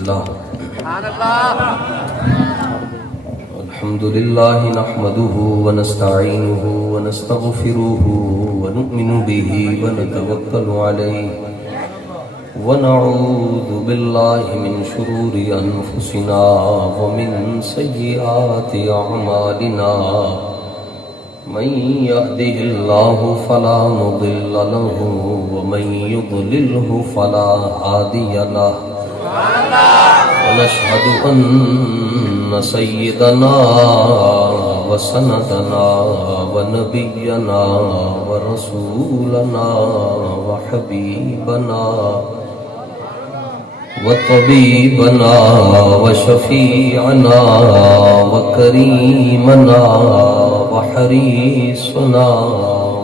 لله الحمد لله نحمده ونستعينه ونستغفره ونؤمن به ونتوكل عليه ونعوذ بالله من شرور أنفسنا ومن سيئات أعمالنا من يهده الله فلا مضل له ومن يضلله فلا هادي له ونشهد أن سيدنا وسندنا ونبينا ورسولنا وحبيبنا وطبيبنا وشفيعنا وكريمنا وحريصنا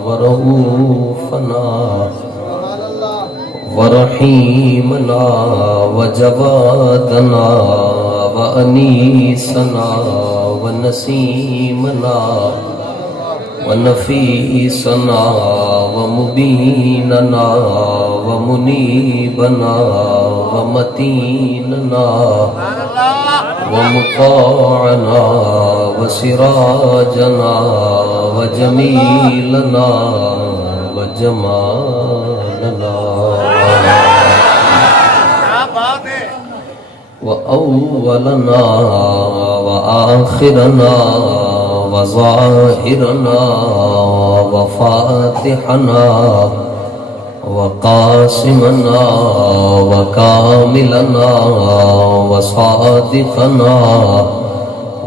ورؤوفنا ورحيمنا وجوادنا وأنيسنا ونسيمنا ونفيسنا ومبيننا ومنيبنا ومتيننا ومطاعنا وسراجنا وجميلنا وجمالنا وأولنا وآخرنا وظاهرنا وفاتحنا وقاسمنا وكاملنا وصادقنا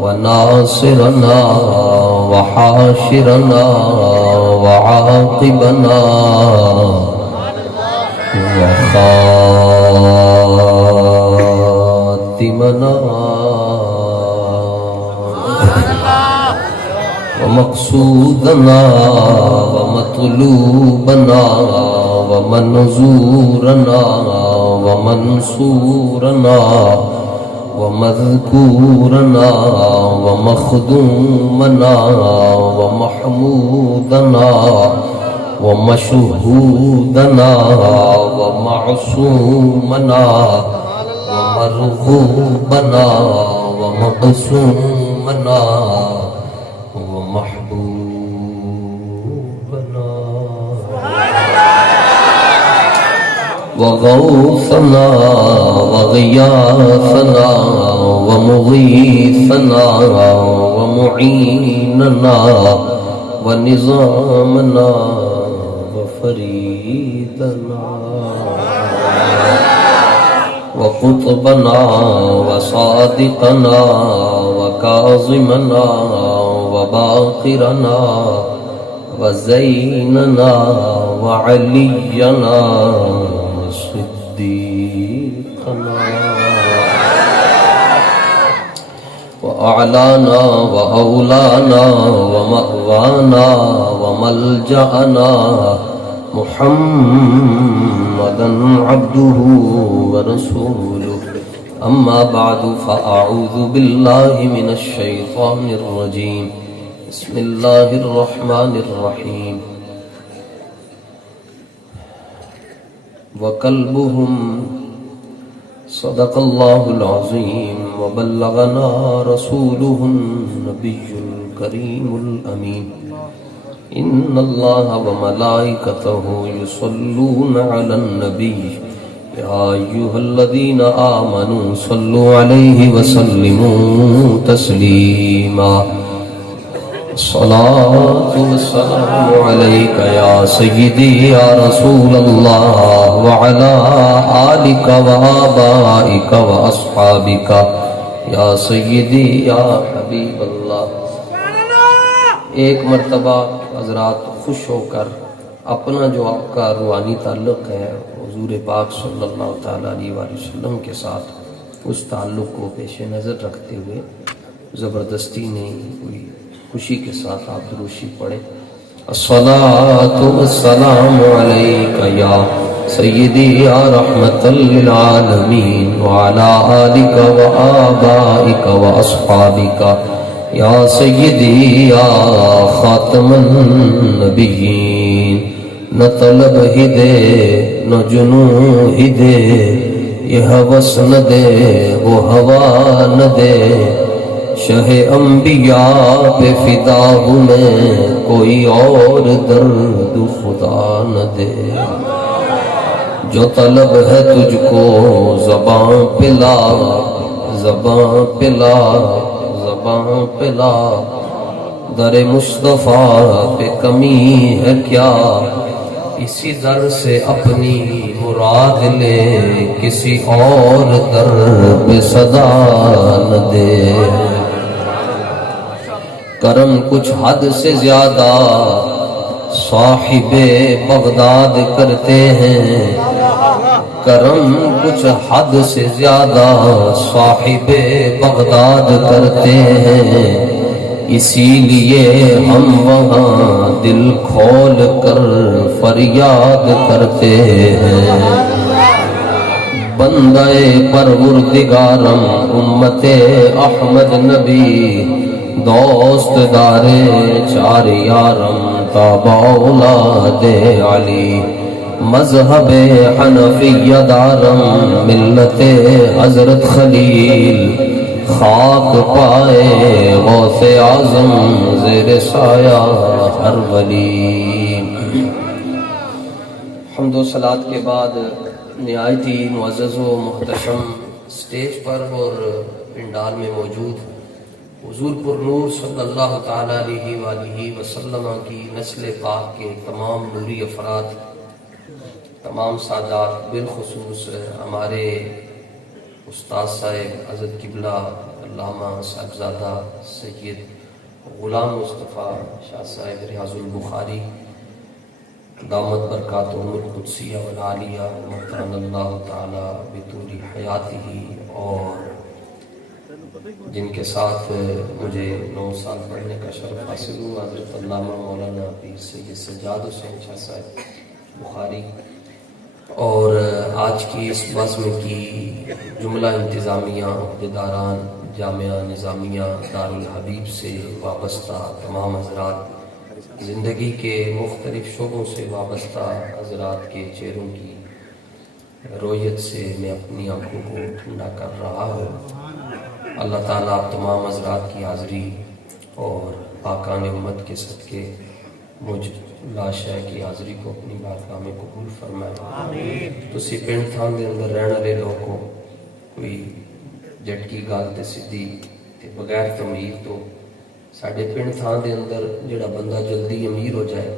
وناصرنا وحاشرنا وعاقبنا وخاتمنا ومقصودنا ومطلوبنا ومنظورنا ومنصورنا ومذكورنا ومخدومنا ومحمودنا ومشهودنا ومعصومنا ومرغوبنا ومقسومنا ومحبوبنا وغوثنا وغياثنا ومغيثنا ومعيننا ونظامنا وفريدنا وقطبنا وصادقنا وكاظمنا وباقرنا وزيننا وعلينا وصديقنا وأعلانا وأولانا ومأوانا وملجأنا محمدا عبده ورسوله أما بعد فأعوذ بالله من الشيطان الرجيم بسم الله الرحمن الرحيم وكلبهم صدق الله العظيم وبلغنا رسوله النبي الكريم الأمين إن الله وملائكته يصلون على النبي يا أيها الذين آمنوا صلوا عليه وسلموا تسليما الصلاة والسلام عليك يا سيدي يا رسول الله وعلى آلك وآبائك وأصحابك يا سيدي يا حبيب الله. ایک مرتبہ حضرات خوش ہو کر اپنا جو آپ کا روحانی تعلق ہے حضور پاک صلی اللہ تعالیٰ علیہ وآلہ وسلم کے ساتھ اس تعلق کو پیش نظر رکھتے ہوئے زبردستی نہیں ہوئی خوشی کے ساتھ آپ دروشی پڑھیں. الصلاة والسلام علیک یا سیدی یا رحمت للعالمین وعلا آلک وآبائک واصحابک یا سیدی یا خاتم النبیین. نہ طلب ہی دے نہ جنوں ہی دے یہ ہوس نہ دے وہ ہوا نہ دے، شہ انبیاء پہ فدا ہوں میں، کوئی اور درد خدا نہ دے۔ جو طلب ہے تجھ کو زباں پلا، زباں پلا، زباں پلا، در مصطفیٰ پہ کمی ہے کیا، اسی در سے اپنی مراد لے، کسی اور در پہ صدا نہ دے۔ کرم کچھ حد سے زیادہ صاحب بغداد کرتے ہیں، کرم کچھ حد سے زیادہ صاحب بغداد کرتے ہیں، اسی لیے ہم وہاں دل کھول کر فریاد کرتے ہیں۔ بندہ پروردگارم امت احمد نبی، دوست دارے چار یارم تابع اولاد علی، مذہب حنفیہ دارم ملت حضرت خلیل، خاک پائے غوث اعظم زیر سایہ ہر ولی۔ حمد و صلات کے بعد نہایت ہی معزز و محتشم اسٹیج پر اور پنڈال میں موجود حضور پر نور صلی اللہ تعالیٰ علیہ وآلہ وسلم کی نسل پاک کے تمام نوری افراد، تمام سادات، بالخصوص ہمارے استاد صاحب حضرت قبلہ علامہ صاحبزادہ سید غلام مصطفیٰ شاہ صاحب ریاض البخاری دامت برکاتہم القدسیہ والعالیہ مطمئن اللہ تعالی بطول حیاتہ، اور جن کے ساتھ مجھے 9 سال پڑھنے کا شرف حاصل ہوا، حضرت علامہ مولانا پیر سید سجاد حسین شاہ صاحب بخاری، اور آج کی اس بزم کی جملہ انتظامیہ عہدیداران جامعہ نظامیہ دارالحبیب سے وابستہ تمام حضرات، زندگی کے مختلف شعبوں سے وابستہ حضرات کے چہروں کی رویت سے میں اپنی آنکھوں کو ٹھنڈا کر رہا ہوں۔ اللہ تعالیٰ آپ تمام حضرات کی حاضری اور پاکان امت کے صدقے مجھ لاشہ کی حاضری کو اپنی بارگاہ میں قبول فرمائے۔ تسی پنڈ تھان دے اندر رہن والے لوگ کو کوئی جٹکی گال تے سدھی تے بغیر تمیر تو ساڈے پنڈ تھان دے اندر جڑا بندہ جلدی امیر ہو جائے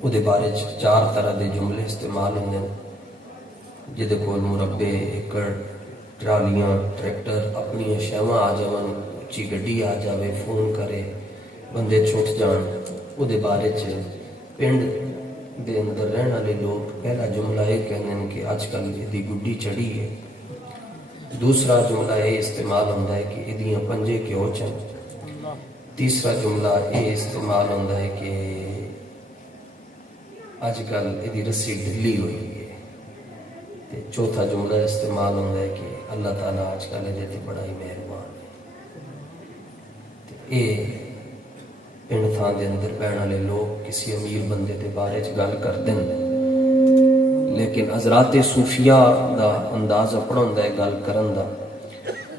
او دے بارے 4 طرح دے جملے استعمال ہوندے ہیں، جدے کول مربے، ایکڑ، ٹرالیاں، ٹریکٹر، اپنی اشیاء آ جاون، اچھی گڈی آ جاوے، فون کرے، بندے چھٹ جان، او دے بارے پنڈ دے اندر رہن والے لوگ پہلا جملہ یہ کہنے ہیں کہ آج کل یہ گڈی چڑھی ہے۔ دوسرا جملہ یہ استعمال ہوتا ہے کہ یہ پنجے کے اوچن۔ تیسرا جملہ یہ استعمال ہوتا ہے کہ آج کل یہ رسی ڈھلی ہوئی ہے۔ چوتھا جملہ استعمال ہوتا ہے کہ اللہ تعالیٰ آج کل یہ بڑا ہی مہربان ہے۔ یہ پنڈ تھان دے اندر بہن والے لوگ کسی امیر بندے دے بارے گل کرتے ہیں، لیکن حضرات صوفیاء دا انداز اپنا ہوتا ہے گل کرن دا،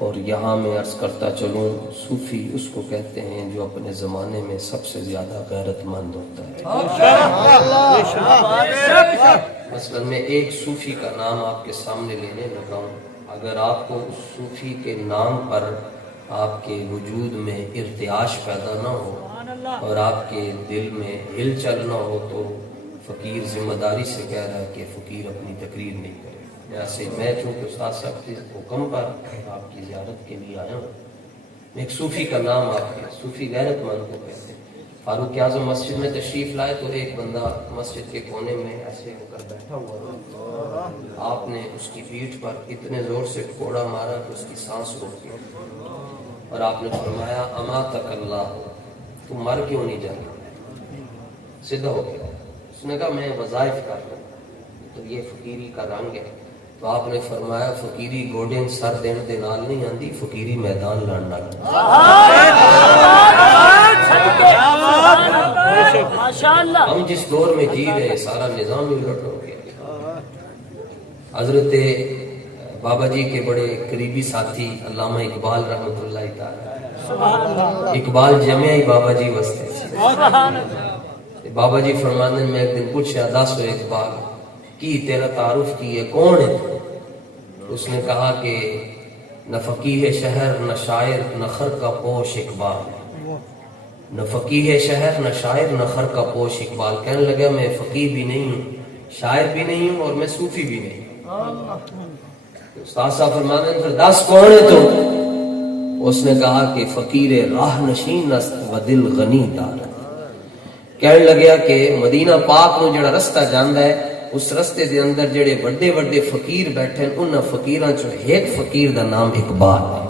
اور یہاں میں عرض کرتا چلوں صوفی اس کو کہتے ہیں جو اپنے زمانے میں سب سے زیادہ غیرت مند ہوتا ہے۔ مثلا میں ایک صوفی کا نام آپ کے سامنے لینے لگا ہوں، اگر آپ کو اس صوفی کے نام پر آپ کے وجود میں ارتعاش پیدا نہ ہو اور آپ کے دل میں ہل چل نہ ہو تو فقیر ذمہ داری سے کہہ رہا ہے کہ فقیر اپنی تقریر نہیں کرے۔ ایسے میں چونکہ استاد صاحب کے حکم پر آپ کی زیارت کے لیے آیا ہوں۔ ایک صوفی کا نام آپ کے صوفی غیرت مند کو کہتے ہیں۔ فاروق اعظم مسجد میں تشریف لائے تو ایک بندہ مسجد کے کونے میں ایسے ہو کر بیٹھا ہوا تھا، آپ نے اس کی پیٹھ پر اتنے زور سے کوڑا مارا کہ اس کی سانس رک گئی، اور آپ نے فرمایا اماتک اللہ، تو مر کیوں نہیں جاتا؟ سیدھا ہو گیا۔ اس نے کہا میں وظائف کر رہا ہوں، تو یہ فقیری کا رنگ ہے۔ تو آپ نے فرمایا فقیری گوڈیں سر دین دے نال نہیں آندی، فقیری میدان لڑن نال۔ ہم جس دور میں جی رہے سارا نظام ہی الٹ ہو گیا۔ حضرت بابا جی کے بڑے قریبی ساتھی علامہ اقبال رحمۃ اللہ تعالی، اقبال جمع ہی بابا جی واسطے سے۔ بابا جی فرمانے میں ایک دن پوچھا، دس ہو اقبال کی تیرا تعارف کی ہے، کون ہے؟ اس نے کہا کہ نہ فقیہ شہر نہ شاعر نہ خر کا پوش اقبال، نہ فقیہ شہر نہ شاعر نہ خر کا پوش اقبال۔ کہنے لگا میں فقیہ بھی نہیں ہوں، شاعر بھی نہیں ہوں، اور میں صوفی بھی نہیں ہوں۔ استاد صاحب فرماتے ہیں پھر دس کون ہے تم؟ اس نے کہا کہ فقیر راہ نشین است و دل غنی دار۔ کہنے لگا کہ مدینہ پاک نو جڑا رستہ جاندا ہے، اس رستے دے اندر جڑے بڑے بڑے فقیر بیٹھے ہیں، انہاں فقیراں چوں ایک فقیر دا نام اقبال ہے۔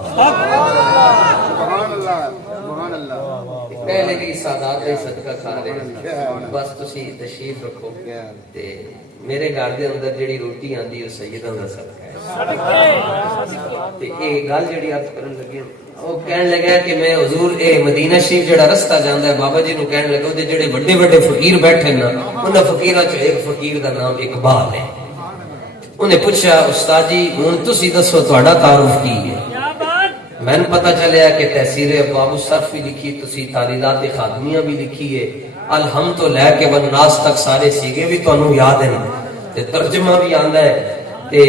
پہلے بھی سادات دے صدقہ کھا رہے ہیں، بس تسی تشریف رکھو تے میرے گھر دے اندر جڑی روٹی آندی ہے سیداں دا صدقہ ہے۔ تے اے گل جڑی عرض کرن لگے، وہ کہنے لگا کہ میں حضور اے مدینہ شریف جڑا رستہ جاندا ہے، بابا جی نو کہنے لگا او جڑے بڑے بڑے فقیر بیٹھے نا، انہاں فقیراں چوں ایک فقیر دا نام اقبال ہے۔ انہیں پوچھا استاد جی ہن تسی دسو تہاڈا تعارف کی ہے؟ میں نے پتہ چلیا کہ تحسیر ابواب الصرف بھی لکھی، تسی تعلیلات خادمیہ بھی لکھی ہے، الحمد تو لے کے والناس تک سارے سیگے بھی تانوں یاد ہیں، تے ترجمہ بھی آندا ہے، تے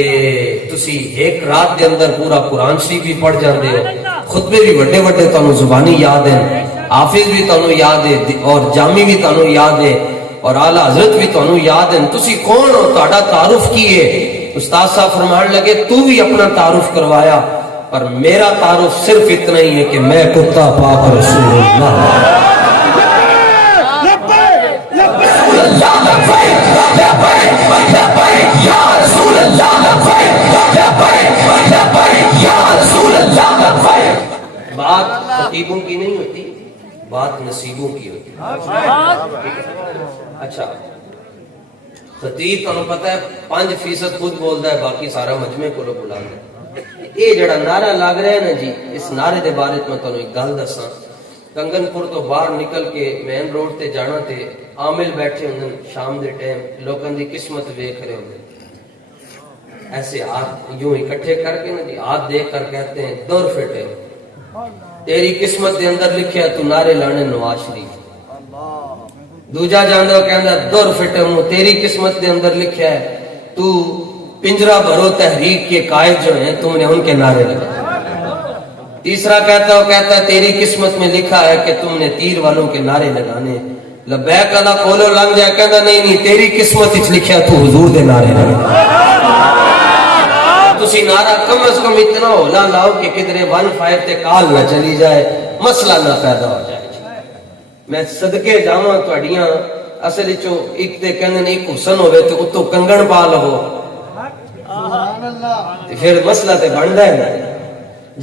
تسی ایک رات دے اندر پورا قرآن شریف بھی پڑھ جاندے ہو، خطبے بھی بڑے بڑے تانوں زبانی یاد ہیں، حافظ بھی تانوں یاد ہے، اور جامی بھی تانوں یاد ہے، اور اعلی حضرت بھی تانوں یاد ہیں، تسی کون ہو، تہاڈا تعارف کی ہے؟ استاد صاحب فرمان لگے تو بھی اپنا تعارف کروایا، پر میرا تعارف صرف اتنا ہی ہے کہ میں کتا پاک رسول اللہ۔ بات خطیبوں کی نہیں ہوتی، بات نصیبوں کی ہوتی۔ اچھا خطیب تمہیں پتا ہے 5% خود بولتا ہے، باقی سارا مجمع کو بلاتا ہے۔ یہ جڑا نعرہ لگ رہا ہے نا جی، اس نعرے دے بارے میں تمہیں ایک گل دساں۔ کنگن پور تو باہر نکل کے مین روڈ تے جانا تے عامل بیٹھے ہوندے شام دے ٹائم، لوگوں دی قسمت ویکھ رہے ہوندے، ایسے ہاتھ یوں اکٹھے کر کے نا جی ہاتھ دیکھ کر کہتے ہیں دور فٹے تیری قسمت دے اندر لکھیا تو نعرے لانے نواز شریف۔ دوجا جاندو کہندا دور فٹے ہوں تیری قسمت دے اندر لکھیا ہے تو پنجرہ بھرو تحریک کے قائد جو ہیں تم نے ان کے نعرے لگائے۔ تیسرا کہتا ہے تیری قسمت میں لکھا ہے کہ تم نے تیر والوں کے نعرے لگانے۔ لبیک اللہ کولو لنگ جائے کہتا نہیں تیری قسمت اچ لکھیا تو حضور دے نعرے لگا۔ تسی نعرہ کم از کم اتنا ہولا لاؤ کہ کدھرے 15 تے کال نہ چلی جائے، مسئلہ نہ پیدا ہو جائے۔ میں صدقے جاواں تہاڈیاں اصل وچ ایک تے کہندے نے ایک حسن ہوے تے اتوں کنگن پا لو، پھر مسئلہ تے بندا ہے نا۔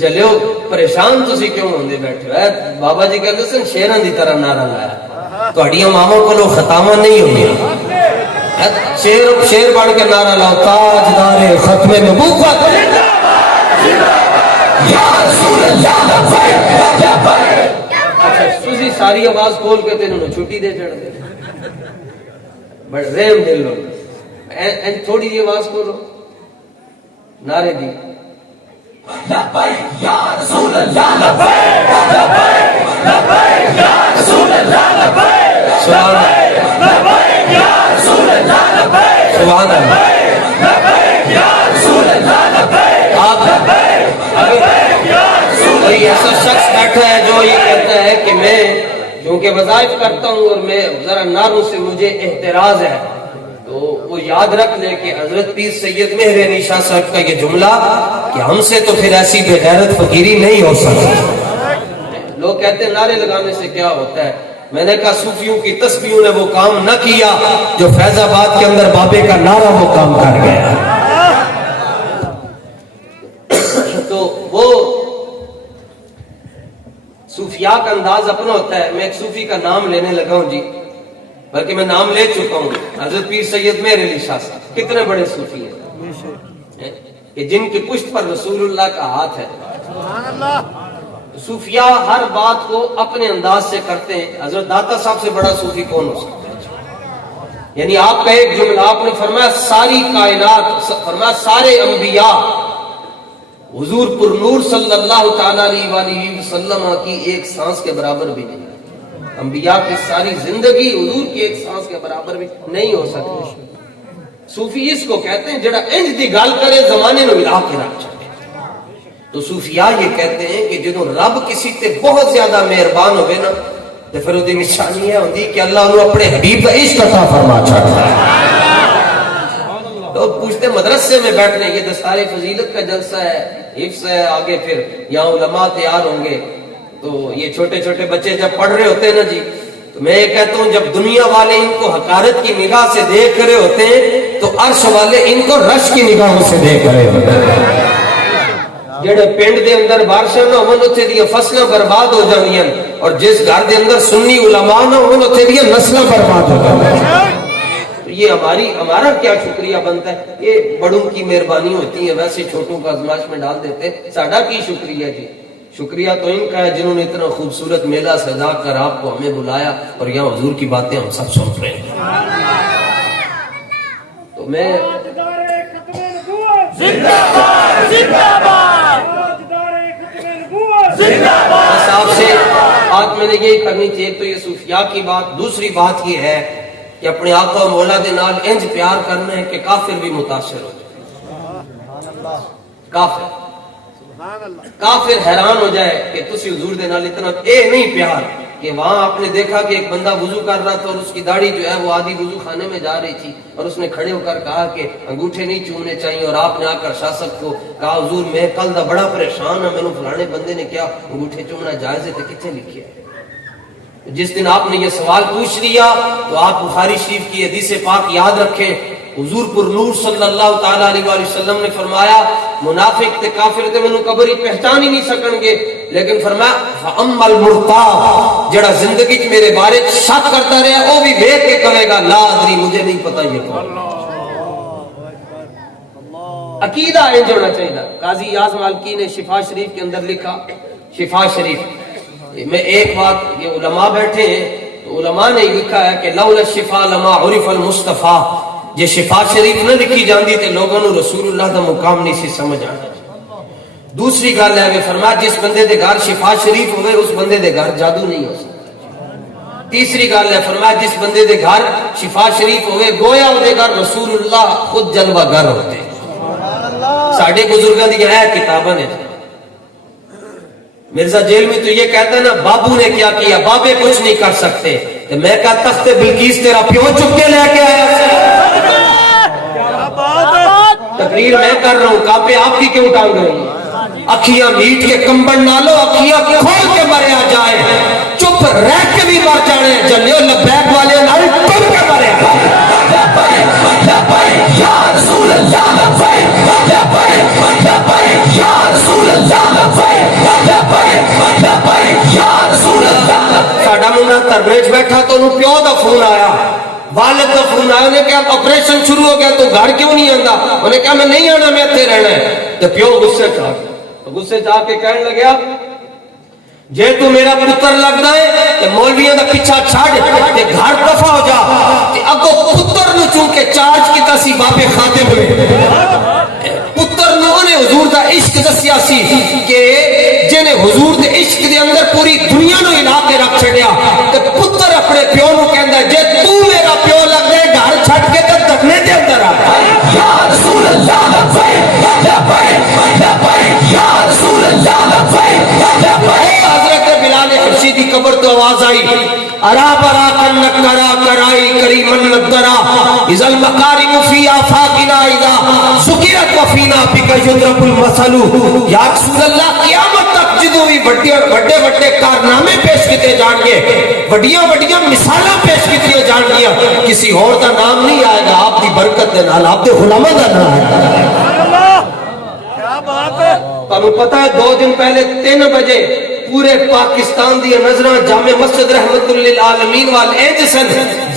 جلیو پریشان تسی کیوں ہوندے بیٹھے ہو؟ بابا جی کہندے سن شیراں دی طرح نعرہ لایا، تہاڈیاں ماواں کولوں خطاواں نہیں ہوندیاں، شیر بن کے نعرہ لاؤ تاجدار ختم نبوت یا رسول اللہ۔ اچھا تسی ساری آواز کھول کے تے انہوں چھٹی دے چھڑ دے، بڑے رحم دل لوگ، تھوڑی جی آواز کھولو نعرے دی۔ لبیک یا رسول اللہ، لبیک لبیک یا رسول اللہ، لبیک سبحان اللہ، لبیک یا رسول اللہ، لبیک سبحان اللہ، لبیک یا رسول اللہ، لبیک آپ لبیک یا رسول اللہ۔ کوئی ایسا شخص بیٹھا ہے جو یہ کہتا ہے کہ میں کیونکہ وظائف کرتا ہوں اور میں ذرا نعروں سے مجھے احتراز ہے، تو وہ یاد رکھ لے کہ حضرت پیر سید مہر علی شاہ صاحب کا یہ جملہ کہ ہم سے تو پھر ایسی بے غیرت فقیری نہیں ہو سکتی۔ لوگ کہتے ہیں نعرے لگانے سے کیا ہوتا ہے، میں نے کہا صوفیوں کی تسبیحوں نے وہ کام نہ کیا جو فیض آباد کے اندر بابے کا نعرہ وہ کام کر گیا۔ تو وہ صوفیاء کا انداز اپنا ہوتا ہے۔ میں ایک صوفی کا نام لینے لگا ہوں جی، بلکہ میں نام لے چکا ہوں، حضرت پیر سید مہر علی شاہ صاحب کتنے بڑے صوفی ہیں کہ جن کی پشت پر رسول اللہ کا ہاتھ ہے۔ صوفیاء ہر بات کو اپنے انداز سے کرتے ہیں۔ حضرت داتا صاحب سے بڑا صوفی کون ہو سکتا ہے؟ یعنی آپ کا ایک جملہ آپ نے فرمایا ساری کائنات، فرمایا سارے انبیاء حضور پر نور صلی اللہ تعالیٰ علیہ وآلہ وسلم کی ایک سانس کے برابر بھی نہیں. انبیاء کی ساری زندگی حضور کی ایک سانس کے برابر بھی نہیں ہو سکتی. صوفی اس کو کہتے ہیں جڑا انج دی گل کرے زمانے نو ملا کے رکھ چھڑے. تو صوفیاء یہ کہتے ہیں کہ جدوں رب کسی تے بہت زیادہ مہربان ہوئے نا تو پھر وہ نشانی ہے ہوندی کہ اللہ انہوں اپنے حبیب کا عشق عطا فرما چھڑتا ہے. لوگ پوچھتے مدرسے میں بیٹھنے یہ دستار فضیلت کا جلسہ ہے، حفظ ہے، آگے پھر یہاں علماء تیار ہوں گے. تو یہ چھوٹے چھوٹے بچے جب پڑھ رہے ہوتے ہیں نا جی، تو میں یہ کہتا ہوں جب دنیا والے ان کو حقارت کی نگاہ سے دیکھ رہے ہوتے ہیں تو عرش والے ان کو رش کی نگاہوں سے دیکھ رہے ہوتے ہیں. جڑے پنڈ دے اندر بارشاں نہ ہون اوتھے دی فصلاں برباد ہو جاندیاں، اور جس گھر دے اندر سنی علماء نہ ہون اوتھے دی نسلاں برباد ہو جاندیاں. یہ ہمارا کیا شکریہ بنتا ہے؟ یہ بڑوں کی مہربانی ہوتی ہے، ویسے چھوٹوں کو آزمائش میں ڈال دیتے. ساڈا کی شکریہ جی؟ شکریہ تو ان کا ہے جنہوں نے اتنا خوبصورت میلہ سجا کر آپ کو ہمیں بلایا اور یہاں حضور کی باتیں ہم سب سن رہے ہیں. تو میں بس آپ سے بات میں نے یہی کرنی تھی. ایک تو یہ صوفیاء کی بات، دوسری بات یہ ہے کہ اپنے آقا و مولا دے نال انج پیار کرنا ہے کہ کافر بھی متاثر ہو جائے. کافر حیران ہو جائے کہ تسی حضور دے نال اتنا اے نہیں پیار کہ وہاں آپ نے دیکھا کہ ایک بندہ وضو کر رہا تھا اور اس کی داڑھی جو ہے وہ آدھی وضو خانے میں جا رہی تھی اور اس نے کھڑے ہو کر کہا کہ انگوٹھے نہیں چومنے چاہیے، اور آپ نے آ کر شاہ صاحب کو کہا حضور میں کل دا بڑا پریشان ہوں، میں نے فلانے بندے نے کیا انگوٹھے چومنا جائز ہے تو کتنے لکھے ہے. جس دن آپ نے یہ سوال پوچھ لیا تو آپ بخاری شریف کی حدیث پاک یاد رکھیں. حضور پر نور صلی اللہ تعالیٰ علیہ وآلہ وسلم نے فرمایا منافق تے کافر تے منو قبر ہی پہچان ہی نہیں سکن گے، لیکن فرمایا فَأَمَّا الْمُرْتَابُ جڑا زندگی چ میرے بارے شک کرتا رہا وہ بھی دیکھ کے کہے گا لا ادری مجھے نہیں پتا یہ کون. عقیدہ انج ہونا چاہیے. قاضی یاز مالکی نے شفا شریف کے اندر لکھا، شفا شریف میں ایک بات، یہ علماء بیٹھے ہیں تو علماء نے لکھا ہے کہ لولا الشفاء لما عرف المصطفیٰ، یہ شفا شریف نہ لکھی جاندی تے لوگوں نے رسول اللہ دا مقام نہیں سی سمجھ آنا. دوسری گل ہے کہ فرمایا جس بندے دے گھر شفا شریف ہوئے اس بندے دے گھر جادو نہیں ہو سکتا. تیسری گل ہے فرمایا جس بندے دے گھر شفا شریف ہوئے گویا وہ دے گھر رسول اللہ خود جلوہ گر ہوتے. ساڑھے بزرگاں دی ہے کتاباں نے. مرزا جیل میں تو یہ کہتا ہے نا بابو نے کیا کیا، بابے کچھ نہیں کر سکتے. تو میں کہا تخت بلقیس تیرا پیو چک کے لے کے آیا. تقریر میں کر رہا ہوں، کانپے آپ کی کیوں ٹانگ رہی ہیں؟ اکھیاں میٹ کے کمبن نالو اکھیاں کھول کے مریا جائے، چپ رہ کے بھی مر جانے جلیو لبیک والے نال ٹر کے مریا جائے. یا رسول اللہ یا رسول اللہ ساڈا منڈا تربیج بیٹھا تو انہوں پیو دا فون آیا، والد دا فون آیا، انہیں کہا آپریشن شروع ہو گیا تو گھر کیوں نہیں آندا؟ انہیں کہا میں نہیں آنا، میں اتنے رہنا ہے. تو پیو غصے چاہ کے کہنے لگیا جے تو میرا پتر لگنا ہے کہ مولویوں دا پیچھا چھاڑ تے گھر دفع ہو جا. تے اگو پتر نو چونکہ چارج کیتا سی بابے خادم ہوئے، پتر نو نے حضور دا عشق دسیا سی کہ جنہیں حضور دے عشق دے اندر پوری دنیا نو ہلا کے رکھ چھڑیا. تے پتر اپنے پیو نو کہندا جے تو میرا پیو لگ گئے گھر چھڈ کے تے دکنے دے اندر آ. یا رسول اللہ یا رسول اللہ. حضرت بلال حبشی دی قبر تو آواز آئی ارا برا کن کرا کرائی کریمن ندرا اذا المقارم فی آفاقنا اذا ذکرت وفینا بک یضرب المثل. یا رسول اللہ قیامت تک جدوں بھی بڑے بڑے کارنامے پیش کیتے جان گے، بڑیاں مثالاں پیش کیتی جان گیا، کسی اور دا نام نہیں آئے گا، آپ دی برکت دے نال آپ دے غلاماں دا نام آئے گا. تمہیں پتا ہے 2 دن پہلے 3 بجے پورے پاکستان دی نظراں جامع مسجد رحمت للعالمین وال اینج سن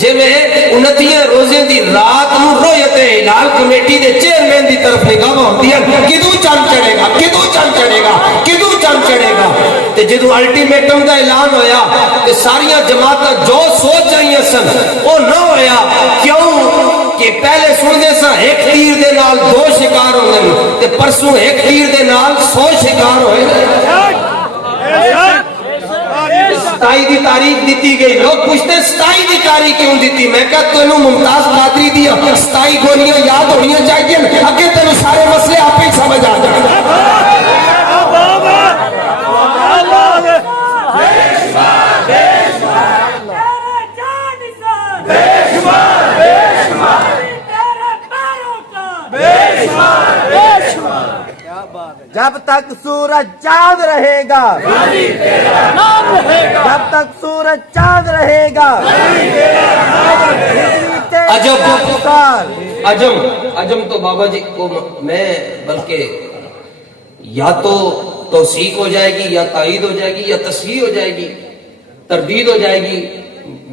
جے میں 29 روزے دی رات نو رویت ہلال کمیٹی دے چیئرمین دی طرف نگاہ ہوندی ہے کدوں چاند چڑھے گا، کدوں چاند چڑھے گا، کدوں چاند چڑھے گا. تے جدوں الٹیمیٹم دا اعلان ہویا تے ساریاں جماعتاں جو سوچ رہی سن وہ نہ ہویا. کیوں کہ کہ پہلے سنتے سا ایک تیر دے نال 2 شکار ہوندے تے پرسوں ایک تیر دے نال 100 شکار ہوئے. 27 دی تاریخ دیتی گئی. لوگ پوچھتے 27 دی تاریخ کیوں دیتی؟ میں کہا تینوں ممتاز قادری دی 27 گولیاں یاد ہونی چاہیے، اگے تینوں سارے مسئلے آپ ہی سمجھ آ جائیں. جب تک سورج چاند رہے گا، جب تک سورج چاند رہے گا، عجم تو بابا جی کو میں بلکہ یا تو توثیق ہو جائے گی یا تائید ہو جائے گی یا تصحیح ہو جائے گی، تردید ہو جائے گی.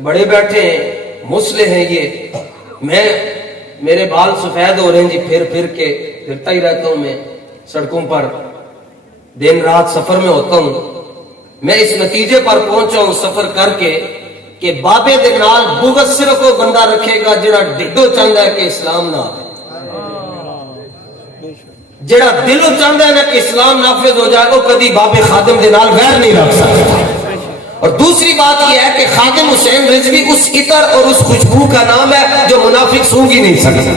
بڑے بیٹھے ہیں، مسلح ہیں یہ. میرے بال سفید ہو رہے ہیں جی، پھر کے پھرتا ہی رہتا ہوں میں سڑکوں پر، دن رات سفر میں ہوتا ہوں. میں اس نتیجے پر پہنچا ہوں سفر کر کے کہ بابے دے نال بغض صرف وہ بندہ رکھے گا جڑا ڈڈو چاہتا ہے کہ اسلام نہ آئے، جڑا دلوں چاہتا ہے نا کہ اسلام نافذ ہو جائے، وہ کبھی بابے خادم دے نال غیر نہیں رکھ سکتا. اور دوسری بات یہ ہے کہ خادم حسین رضوی اس عطر اور اس خوشبو کا نام ہے جو منافق سونگ ہی نہیں سکتا.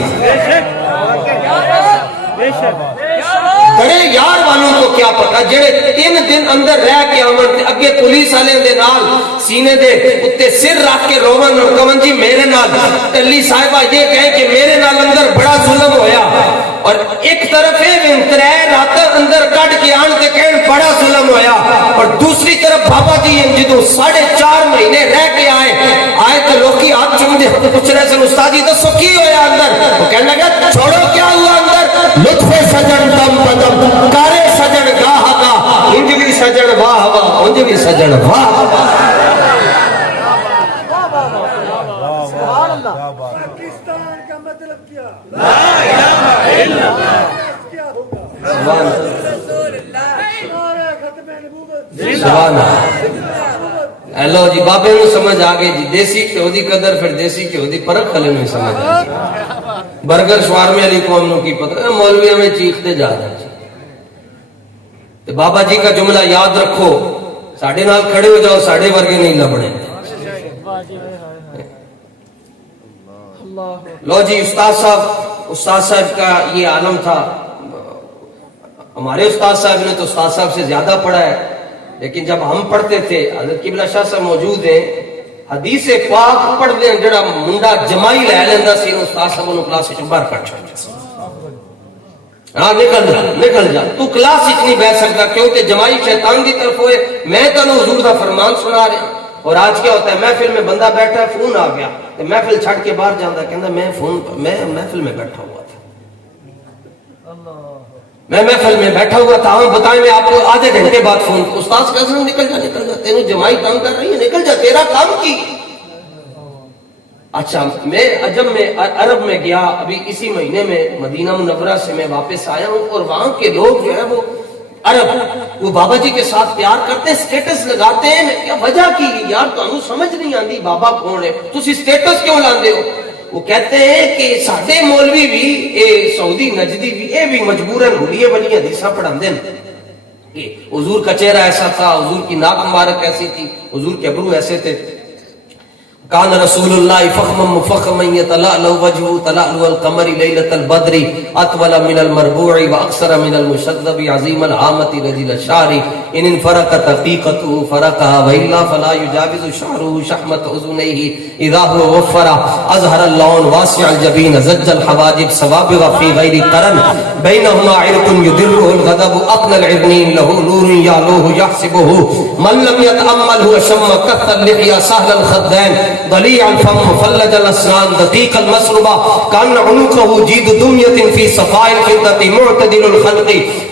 بڑے یار والوں کو کیا پتا جڑے 3 دن اندر رہ کے آمن تے اگے پولیس والے دے نال سینے دے اتے سر رکھ کے روون اور کون جی میرے نال ٹلی صاحبہ یہ کہیں کہ میرے نال اندر بڑا ظلم ہویا، اور ایک طرف ترے رات اندر کٹ کے آن کے کہن بڑا ظلم ہویا، اور دوسری طرف بابا جی جدو 4.5 مہینے رہ کے آئے تو لوکی ہاتھ چوم دے پوچھ رہے سن استاد جی دسو کی ہویا اندر؟ وہ کہنے لگا چھوڑو کیا ہوا اندر، لطف سجن دم بدم کارے سجن گاہ گاہ، انج بھی سجن واہ واہ، انج بھی سجن واہ واہ. پاکستان کا مطلب کیا؟ لو جی بابے نو سمجھ آ گئی جی، دیسی گھیو دی قدر پھر دیسی گھیو دی پرکھ ہلے نو سمجھ آ گئی. برگر شوارمے والی قوم نو کی پتہ، مولوی ہمیں چیختے جا رہے ہیں. بابا جی کا جملہ یاد رکھو، ساڑھے نال کھڑے ہو جاؤ، ساڑھے ورگے نہیں لبڑے. لو جی استاد صاحب کا یہ عالم تھا. ہمارے استاد صاحب نے تو استاد صاحب سے زیادہ پڑھا ہے، لیکن جب ہم پڑھتے تھے حضرت قبلہ شاہ صاحب موجود ہیں، حدیث پاک پڑھتے ہیں جڑا منڈا جمائی لے لینا سی استاد صاحب نے کلاس سے باہر کٹ چھوڑ دیا. ہاں نکل جا تو کلاس نہیں بیٹھ سکتا، کیونکہ جمائی شیطان کی طرف ہوئے. میں تینوں حضور کا فرمان سنا رہا. اور آج کیا ہوتا ہے، محفل میں بندہ بیٹھا ہے، فون آ گیا تو محفل چھڑ کے باہر جاتا ہے، کہتا میں محفل میں بیٹھا ہوا تھا، میں محفل میں بیٹھا ہوا تھا. ہم بتائیں میں آپ کو آدھے گھنٹے بعد فون، استاد کا نکل جا تینوں جمائی کام کر رہی ہے، نکل جا تیرا کام کی. اچھا میں عجم میں عرب میں گیا ابھی اسی مہینے میں، مدینہ منورہ سے میں واپس آیا ہوں، اور وہاں کے لوگ جو ہے وہ عرب وہ بابا جی کے ساتھ پیار کرتے ہیں، سٹیٹس لگاتے ہیں. میں کیا وجہ کی یار تمہیں سمجھ نہیں آتی بابا کون ہے، تسی سٹیٹس کیوں لاندے ہو؟ وہ کہتے ہیں کہ ساڈے مولوی بھی اے سعودی نجدی بھی اے بھی مجبوراً ہولیے والی حدیثاں پڑھاندے ہیں کہ حضور کا چہرہ ایسا تھا، حضور کی ناک مبارک ایسی تھی، حضور کے ابرو ایسے تھے. کان رسول اللہ فخما مفخما يتلألأ وجهه تلألؤ القمر ليلة البدر اطول من المربوع واكثر من المشذب عظيم العامة رجل الشعر ان انفرقت حقيقته فرقها والا فلا يجاوز شعره شحمة اذنيه اذا هو وفر اظهر اللون واسع الجبين زج الحواجب سوابغ في غير قرن بينهما عرق يدره الغضب اقنى العرنين له نور يعلوه يحسبه من لم يتأمله شم كث اللحية سهل الخدين ضليع الفم مفلج الاسنان دقيق المسربة كان عنقه جيد دمية في صفاء الفضة معتدل الخلق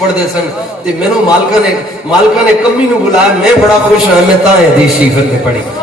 ਪੜ੍ਹਦੇ ਸਨ ਤੇ ਮੈਨੂੰ ਮਾਲਕਾਂ ਨੇ ਕਮੀ ਨੂੰ ਬੁਲਾਇਆ ਮੈਂ ਬੜਾ ਖੁਸ਼ ਹਾਂ ਮੈਂ ਤਾਂ ਹਦੀਸ ਹੀ ਫਿਰ ਪੜ੍ਹੀ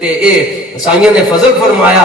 ਤੇ ਇਹ ਸਾਈਆਂ ਨੇ ਫਜ਼ਲ ਫਰਮਾਇਆ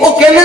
ਉਹ ਕਹਿੰਦੇ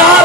4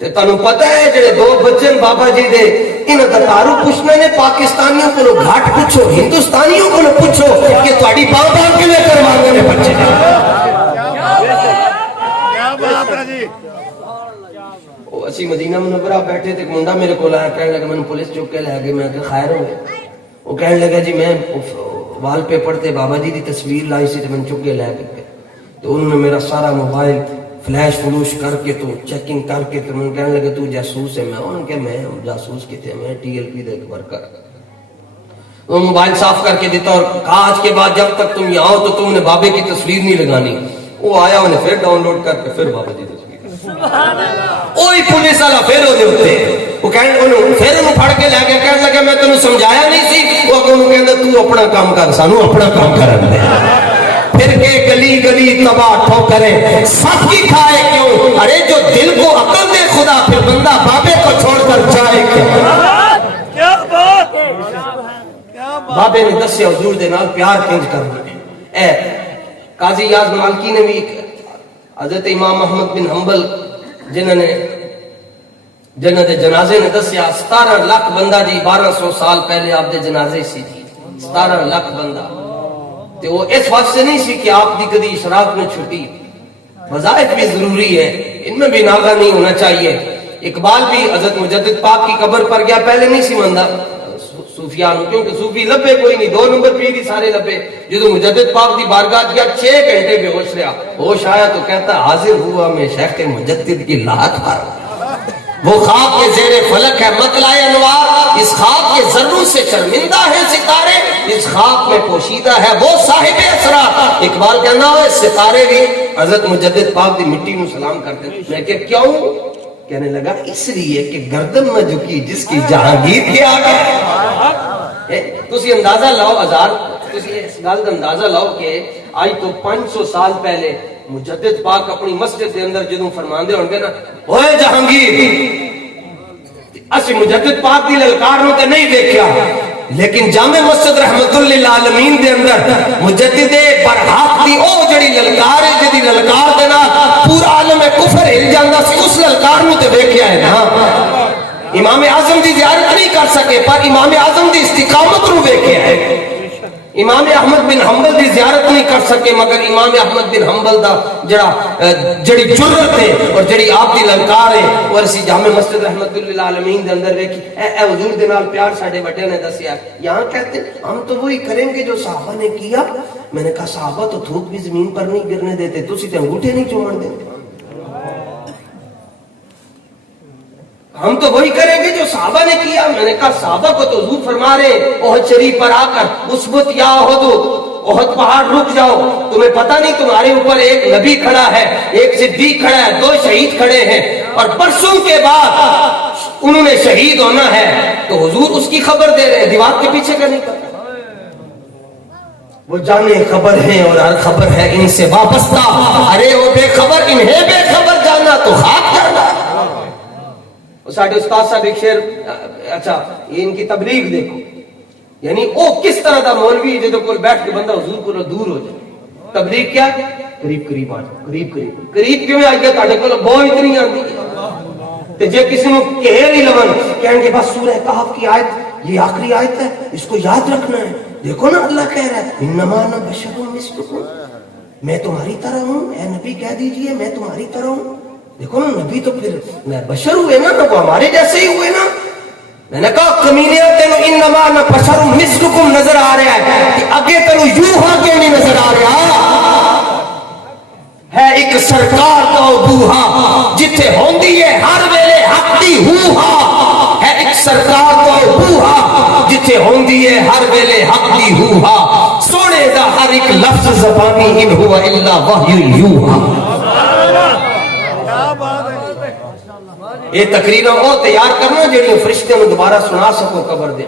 تے تانوں پتہ ہے جڑے دو بچن بابا جی دے انہاں دا تعارف پوچھنا نے پاکستانیوں کو گھاٹ پوچھو ہندوستانیوں کو پوچھو کہ تہاڈی باں باں کیویں کرواندے نے بچے کیا بات ہے جی او اسی مدینہ منورہ بیٹھے تے منڈا میرے کول آیا کہنے لگا میں پولیس چوک کے لے گئے میں کہ خیر ہو گیا وہ کہنے لگا جی میں وال پیپر تے بابا جی دی تصویر لائی سی تے میں چوک کے لے گئے تو انہوں نے میرا سارا موبائل فلیش فلوش کر کے تو چیکنگ کر کے تو میں کہنے لگا تو جاسوس ہے میں انہوں نے کہا میں جاسوس کی تھے میں ٹی ایل پی دے ایک ورکر وہ موبائل صاف کر کے دیتا اور کہا آج کے بعد جب تک تم یہاں ہو تو تم نے بابے کی تصویر نہیں لگانی وہ آیا انہیں پھر ڈاؤن لوڈ کر کے پھر بابا جی تصویر اوہی پولیس والا پھر ہو ہوتے وہ کہنے انہوں پھر انہوں پھڑ کے لے کے کہنے لگا میں تمہیں سمجھایا نہیں سی وہ انہوں کہنے تو اپنا کام کر سانو اپنا کام کرن دے پھر کے گلی گلی تباہ ٹھوکرے سب کی کھائے کیوں ارے جو دل کو عقل دے خدا پھر بندہ بابے کو چھوڑ کر جائے کیا بات بابے نے دسیا حضور دے نال پیار کنج کرنا اے قاضی یاز مالکی نے بھی حضرت امام احمد بن حنبل جنہ دے جنازے نے دسیا 17 لاکھ بندہ جی 1200 سال پہلے آپ دے جنازے سی جی 17 لاکھ بندہ تو وہ اس وقت سے نہیں سی کہ آپ دی کدی اشراق میں چھٹی وظائف بھی ضروری ہے ان میں بھی ناغہ نہیں ہونا چاہیے اقبال بھی حضرت مجدد پاک کی قبر پر گیا پہلے نہیں سی مندہ صوفیان کیونکہ صوفی لبے کوئی نہیں 2 نمبر پیر ہی سارے لبے جدو مجدد پاک دی بارگاہ گیا 6 گھنٹے بے ہوش رہا ہوش آیا تو کہتا حاضر ہوا میں شیخ مجدد کی لات پر وہ خواب کے زیر فلک ہے مطلع انوار اس خواب کے ذروں سے شرمندہ ہے ستارے اس خواب میں پوشیدہ ہے وہ صاحب اسرار اقبال کہنا ہو ستارے بھی حضرت مجدد پاک دی مٹی میں سلام کرتے میں کہ کیوں کہنے لگا اس لیے کہ گردن نہ جھکی جس کی جہانگیر کے آگے تسی اندازہ لاؤ ہزار تسی اس گل دا اندازہ لاؤ کہ آج تو 500 سال پہلے مجدد پاک اپنی مسجد دے اندر جدوں فرماندے ہون گے نا اوے جہانگیر اسی مجدد پاک دی للکار نو تے نہیں دیکھیا لیکن جامع مسجد رحمت للعالمین دے اندر مجدد برحق دی او جڑی للکار ہے جدی للکار دے نال پورا عالم کفر ہل جاندا سی اس للکار نو تے دیکھیا ہے نا امام اعظم دی زیارت نہیں کر سکے پر امام اعظم دی استقامت نو دیکھیا ہے امام احمد بن حنبل دی زیارت نہیں کر سکے مگر امام احمد بن حنبل دا جڑی جرت ہے اور جڑی آپ دی للکار ہے اور اسی جامع مسجد رحمت للعالمین دے اندر دیکھی اے حضور دے نال پیار ساڈے بڑے نے دسیا یہاں کہتے ہیں ہم تو وہی کریں گے جو صحابہ نے کیا میں نے کہا صحابہ تو تھوک بھی زمین پر نہیں گرنے دیتے تسی تے انگوٹھے نہیں چومن دیتے ہم تو وہی کریں گے جو صحابہ نے کیا میں نے کہا صحابہ کو تو حضور فرما رہے احد شریف پر آ کر اسبت یا احد پہاڑ رک جاؤ تمہیں پتہ نہیں تمہارے اوپر ایک نبی کھڑا ہے ایک صدیق کھڑا ہے 2 شہید کھڑے ہیں اور پرسوں کے بعد انہوں نے شہید ہونا ہے تو حضور اس کی خبر دے رہے ہیں دیوار کے پیچھے کا نہیں پتا وہ جانے خبر ہیں اور ہر خبر ہے ان سے وابستہ ارے وہ بے خبر انہیں بے خبر جانا تو خاک جانا ساڑھے استاد صاحب ایک شعر اچھا یہ ان کی تبلیغ دیکھو یعنی او کس طرح دا مولوی ہے جو کول بیٹھ کے بندہ حضور کو دور ہو جائے تبلیغ کیا قریب قریب آ جائے قریب کیوں آ گیا تاڑے کول بہت اتنی آندی تے جے کسی نو کہہ نہیں لون کہیں گے بس سورہ کہف کی آیت یہ آخری آیت ہے اس کو یاد رکھنا ہے دیکھو نا اللہ کہہ رہا ہے انما انا بشر مثلکم میں تمہاری طرح ہوں اے نبی کہہ دیجئے میں تمہاری طرح ہوں دیکھو نا نبی تو پھر میں بشر ہوئے نا وہ ہمارے جیسے ہی ہوئے نا میں نے کہا کمینے تینو انما انا بشر مثلکم نظر آ رہا ہے کہ اگے تینو یوں ہا کے نہیں نظر آ رہا ہے ایک سرکار دا بوہا جتھے ہوندی ہے ہر ویلے حق دی ہوہا ہے ایک سرکار دا بوہا جتھے ہوندی ہے ہر ویلے حق دی ہوہا سونے دا ہر ایک لفظ زبانی ان ہوا الا وحی یوہا یہ تقریروں وہ تیار کرنا جڑی فرشتے میں دوبارہ سنا سکو قبر دے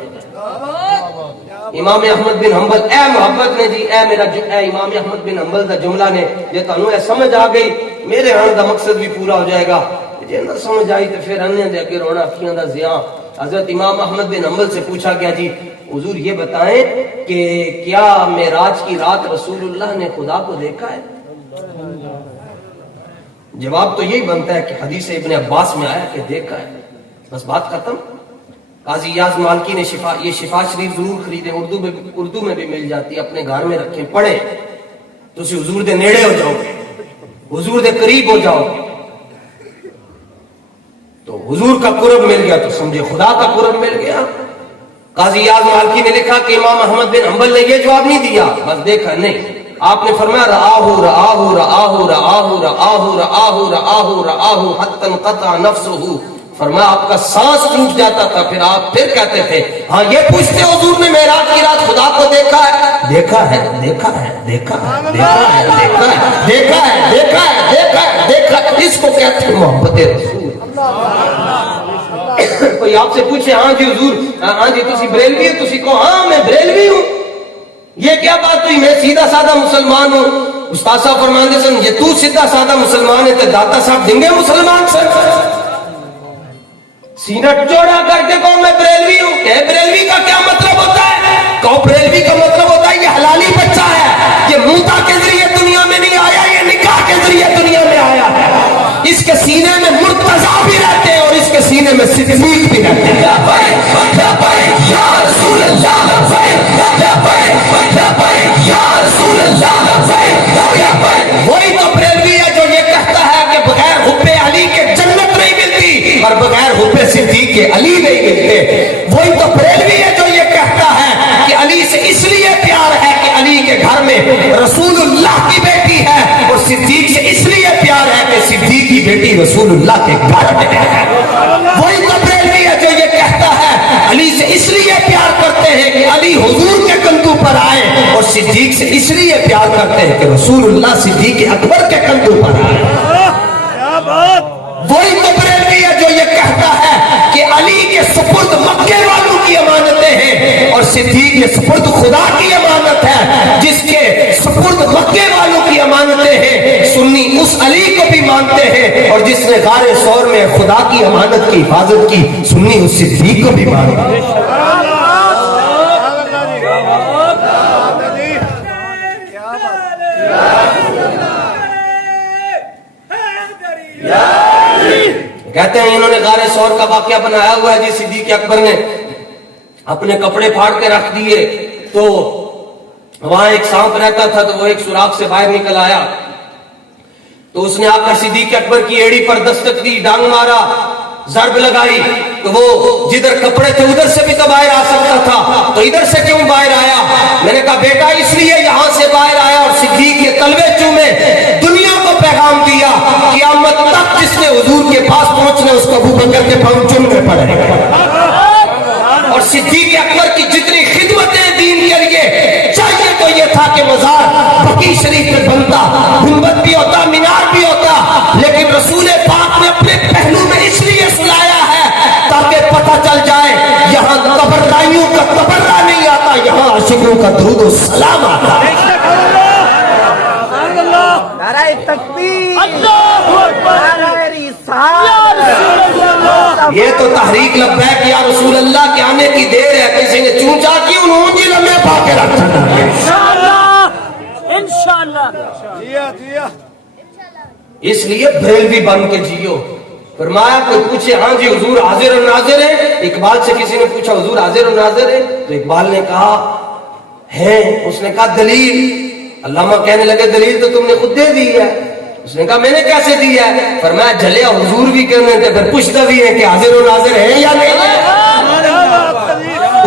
امام احمد بن حنبل اے محبت نے جی اے میرا اے امام احمد بن حنبل دا جملہ نے یہ تانوں اے سمجھ آ گئی میرے ہاں دا مقصد بھی پورا ہو جائے گا جے نہ سمجھ آئی تو پھر انہیں دے اگے رونا اکھیاں دا زیاں حضرت امام احمد بن حنبل سے پوچھا گیا جی حضور یہ بتائیں کہ کیا معراج کی رات رسول اللہ نے خدا کو دیکھا ہے جواب تو یہی بنتا ہے کہ حدیث ابن عباس میں آیا کہ دیکھا ہے، بس بات ختم۔ قاضی یاز مالکی نے یہ شفا شریف ضرور خریدیں، اردو میں بھی مل جاتی ہے، اپنے گھر میں رکھیں، پڑھیں تو اسی حضور دے نیڑے ہو جاؤ، حضور دے قریب ہو جاؤ، تو حضور کا قرب مل گیا تو سمجھے خدا کا قرب مل گیا۔ قاضی یاز مالکی نے لکھا کہ امام احمد بن حنبل نے یہ جواب نہیں دیا، بس دیکھا نہیں، آپ نے فرمایا رآہو رآہو رآہو رآہو رآہو رآہو رآہو رآہو حتی انقطع نفسہ، فرمایا آپ کا سانس ٹوٹ جاتا تھا، پھر آپ پھر کہتے تھے ہاں یہ پوچھتے حضور نے معراج کی رات خدا کو دیکھا ہے؟ دیکھا ہے دیکھا ہے دیکھا ہے دیکھا ہے دیکھا ہے دیکھا ہے دیکھا ہے دیکھا ہے دیکھا ہے، اس کو کہتے ہیں محبت رسول۔ کوئی آپ سے پوچھے ہاں جی حضور، ہاں جی تسی بریلوی ہو، تسی کہو ہاں میں بریلوی ہوں، یہ کیا بات ہوئی، میں سیدھا سادہ مسلمان ہوں۔ استاد صاحب فرماندے سن یہ تو سیدھا سادہ مسلمان ہے تو داتا صاحب دنگے مسلمان سن، سینہ چوڑا کر کے کہو میں بریلوی ہوں۔ کہ بریلوی کا کیا مطلب ہوتا ہے؟ کہو بریلوی کا مطلب ہوتا ہے یہ حلالی بچہ ہے، یہ موتا کے ذریعے دنیا میں نہیں آیا، یہ نکاح کے ذریعے دنیا میں آیا ہے، اس کے سینے میں مرتضی بھی رہتے ہیں اور اس کے سینے میں صدیق بھی رہتے ہیں۔ یا رسول اللہ، وہی تو بریلوی ہے جو یہ کہتا ہے کہ بغیر حب علی کے جنت نہیں ملتی اور بغیر حب صدیق کے علی نہیں ملتے۔ وہی تو بریلوی ہے جو یہ کہتا ہے کہ علی سے اس لیے پیار ہے کہ علی کے گھر میں رسول اللہ کی بیٹی ہے، اور صدیق سے اس لیے پیار ہے کہ صدیق کی بیٹی رسول اللہ کے گھر میں ہے۔ وہی تو بریلوی ہے جو یہ کہتا ہے علی سے اس لیے پیار کرتے ہیں کہ علی حضور کے کندھوں پر آئے، اور صدیق سے اس لیے پیار کرتے ہیں کہ رسول اللہ صدیق اکبر کے کندھوں پر آئے۔ وہی تو بریلوی ہے جو یہ کہتا ہے کہ علی کے سپرد مکے والوں کی امانتیں ہیں اور صدیق کے سپرد خدا کی امانت ہے۔ جس کے سپرد مکے والوں کی امانتیں ہیں سنی اس علی کو بھی مانتے ہیں، اور جس نے غار ثور میں خدا کی امانت کی حفاظت کی سنی اس صدیق کو بھی مانتے ہیں۔ کہتے ہیں انہوں نے غار ثور کا واقعہ بنایا ہوا ہے جی، صدیق اکبر نے اپنے کپڑے پھاڑ کے رکھ دیے تو وہاں ایک سانپ رہتا تھا، تو وہ ایک سوراخ سے باہر نکل آیا، تو اس نے آ کر صدیق اکبر کی ایڑی پر دستک دی، ڈانگ مارا، ضرب لگائی، تو وہ جدھر کپڑے تھے ادھر سے بھی تو باہر آ سکتا تھا، تو ادھر سے کیوں باہر آیا؟ میں نے کہا بیٹا اس لیے یہاں سے باہر آیا اور صدیق کے تلوے چومے دنیا کو پیغام دیا قیامت تک جس نے حضور کے پاس پہنچنا اس کو ابو بکر کے پاؤں چومنے پڑے، اور صدیق اکبر کی جتنی خدمتیں دین کے لیے چاہیے تو یہ تھا کہ مزار بقی شریف میں بنتا، گنبد بھی ہوتا، مینار بھی ہوتا، لیکن رسول پاک نے اپنے پہلو میں اس لیے سلایا ہے تاکہ پتہ چل جائے یہاں تبرائیوں کا تبرہ نہیں آتا، یہاں عاشقوں کا درود و سلام آتا ہے۔ نعرہ تکبیر، نعرہ رسالت۔ یہ تو تحریک لبیک یا رسول اللہ کے آنے کی دیر ہے، کسی نے چونچا کی انہوں نے لمحے پا کے رکھا۔ انشاءاللہ اس لیے بریلوی بن کے جیو۔ فرمایا کوئی پوچھے ہاں جی حضور حاضر و ناظر ہے، اقبال سے کسی نے پوچھا حضور حاضر و ناظر ہے، تو اقبال نے کہا ہے، اس نے کہا دلیل، علامہ کہنے لگے دلیل تو تم نے خود دے دی ہے، اس نے کہا میں نے کیسے دی ہے؟ فرمایا جلیا حضور بھی کہنے تھے، پھر پوچھتا بھی ہے کہ حاضر و ناظر ہے یا نہیں ہے؟